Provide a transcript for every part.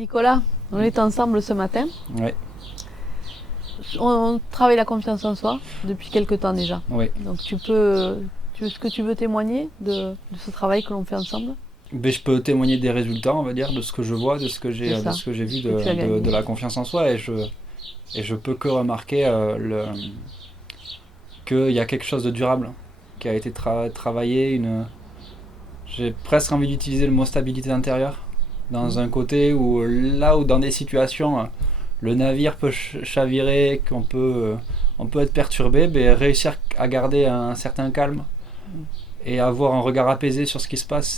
Nicolas, on est ensemble ce matin. Oui, On travaille la confiance en soi depuis quelque temps déjà. oui. Donc est-ce que tu veux témoigner de ce travail que l'on fait ensemble? Mais je peux témoigner des résultats, on va dire, de ce que je vois, de ce que C'est de ça, ce que j'ai vu que tu as gagné. de la confiance en soi, et je peux que remarquer qu'il y a quelque chose de durable qui a été travaillé. J'ai presque envie d'utiliser le mot stabilité intérieure, dans un côté où là où dans des situations le navire peut chavirer, on peut être perturbé, mais réussir à garder un certain calme et avoir un regard apaisé sur ce qui se passe,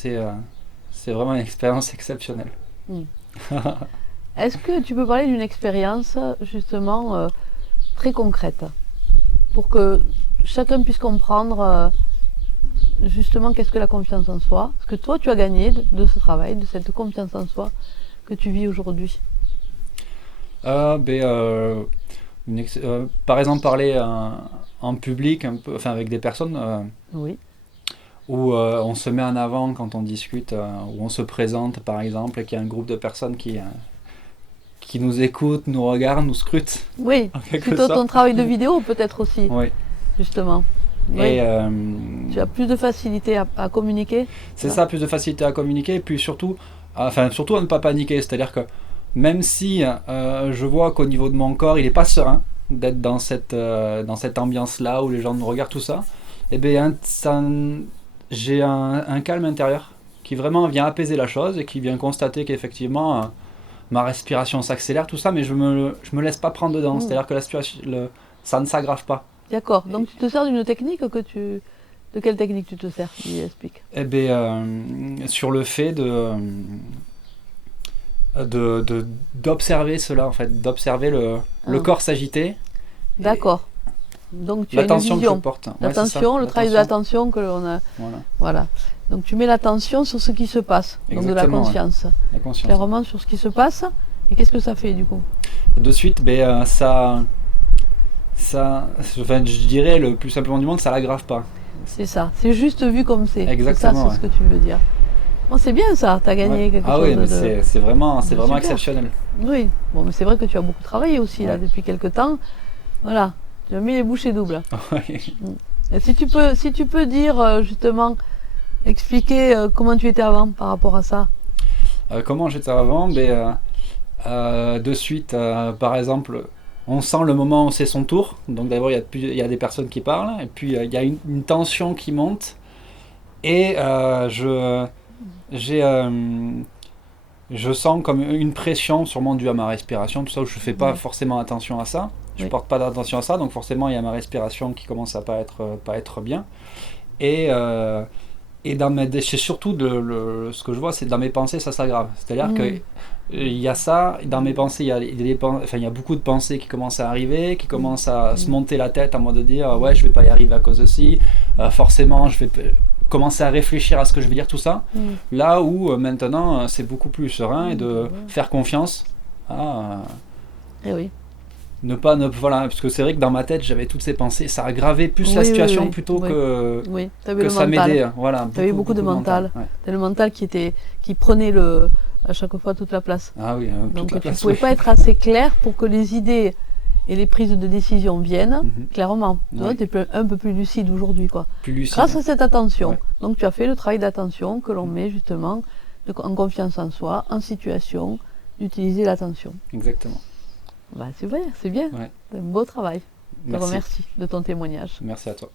c'est vraiment une expérience exceptionnelle. Mm. Est-ce que tu peux parler d'une expérience justement très concrète pour que chacun puisse comprendre justement qu'est-ce que la confiance en soi, ce que toi tu as gagné de ce travail, de cette confiance en soi que tu vis aujourd'hui? Ben, par exemple, parler en public, un peu, enfin avec des personnes Oui, où on se met en avant quand on discute, où on se présente par exemple, et qu'il y a un groupe de personnes qui nous écoutent, nous regardent, nous scrutent, oui, en quelque plutôt ton sorte. travail de vidéo peut-être aussi, Oui. justement. Oui, Et tu as plus de facilité à communiquer, c'est ça? ça, plus de facilité à communiquer, et puis surtout, surtout à ne pas paniquer. C'est-à-dire que même si je vois qu'au niveau de mon corps, il n'est pas serein d'être dans cette ambiance-là où les gens nous regardent, tout ça, et bien, j'ai un calme intérieur qui vraiment vient apaiser la chose et qui vient constater qu'effectivement, ma respiration s'accélère, tout ça, mais je me laisse pas prendre dedans. Mm. C'est-à-dire que la situation, ça ne s'aggrave pas. D'accord, donc tu te sers d'une technique De quelle technique tu te sers? Dis, explique. Eh bien, sur le fait d'observer cela, en fait, d'observer le Ah, corps s'agiter, et d'accord. Donc tu as une l'attention que je vision. porte. Ouais, c'est ça, L'attention, le travail de l'attention. l'attention que l'on a. Voilà, Voilà. Donc tu mets l'attention sur ce qui se passe, donc de la exactement, ouais. conscience. La conscience. Clairement sur ce qui se passe. Et qu'est-ce que ça fait du coup? De suite, enfin, je dirais le plus simplement du monde, ça l'aggrave pas. C'est ça. C'est juste vu comme c'est. C'est ça, Exactement, c'est ce que tu veux dire. Bon, c'est bien ça. Tu as gagné ouais. quelque Ah chose oui, mais c'est vraiment super. exceptionnel. Oui. Bon, mais c'est vrai que tu as beaucoup travaillé aussi là Ouais. depuis quelque temps. Voilà. Tu as mis les bouchées doubles. Ouais. Et si tu peux dire justement, expliquer comment tu étais avant par rapport à ça. Comment j'étais avant? De suite, par exemple, on sent le moment où c'est son tour. Donc d'abord, il y a des personnes qui parlent, et puis il y a une tension qui monte, et j'ai, je sens comme une pression, sûrement due à ma respiration, tout ça, où je fais pas Oui. forcément attention à ça. Je Oui. porte pas d'attention à ça, donc forcément, il y a ma respiration qui commence à pas être bien. Et, et c'est surtout ce que je vois, c'est dans mes pensées, ça s'aggrave. C'est-à-dire que il y a ça, dans mes pensées, il y a beaucoup de pensées qui commencent à arriver, qui commencent à se monter la tête en mode de dire ouais, je vais pas y arriver à cause de ci, forcément, je vais commencer à réfléchir à ce que je vais dire, tout ça. Là où maintenant, c'est beaucoup plus serein, et de faire confiance à Eh oui. voilà, parce que c'est vrai que dans ma tête, j'avais toutes ces pensées, ça aggravait plus la Oui, situation oui. plutôt Oui. Oui. Tu avais que le ça mental. m'aidait. Voilà, Tu avais beaucoup de mental. Ouais. Tu as le mental qui prenait à chaque fois toute la place. Ah oui, toute Donc la tu place, pouvais oui. pas être assez clair pour que les idées et les prises de décision viennent clairement. Oui. Tu es un peu plus lucide aujourd'hui, quoi. Plus lucide. Grâce à cette attention. Ouais. Donc tu as fait le travail d'attention que l'on met justement en confiance en soi, en situation, d'utiliser l'attention. Exactement. Bah, c'est vrai, c'est bien. Ouais. C'est un beau travail. Je te Merci. remercie de ton témoignage. Merci à toi.